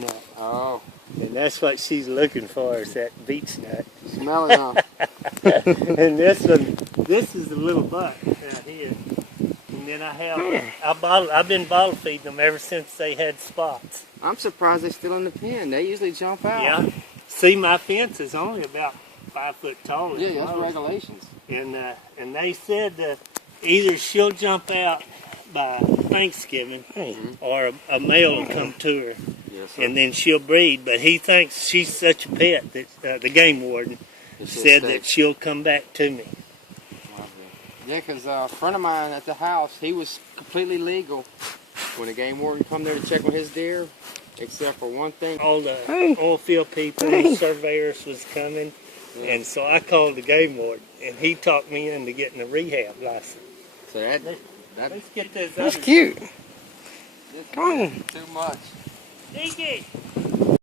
nut. Oh. And that's what she's looking for, is that beech nut. Smell it now. And this is the little buck out here. And then I have, I've been bottle feeding them ever since they had spots. I'm surprised they're still in the pen. They usually jump out. Yeah. See, my fence is only about 5 foot tall. Yeah, that's regulations. And they said either she'll jump out by Thanksgiving or a male will come to her. Yes, sir. And then she'll breed. But he thinks she's such a pet that the game warden said that she'll come back to me. Yeah, because a friend of mine at the house, he was completely legal when the game warden come there to check on his deer, except for one thing. All the oil field people, surveyors was coming, and so I called the game warden, and he talked me into getting a rehab license. So Let's get this. That's cute. Come on. Too much. Tiki!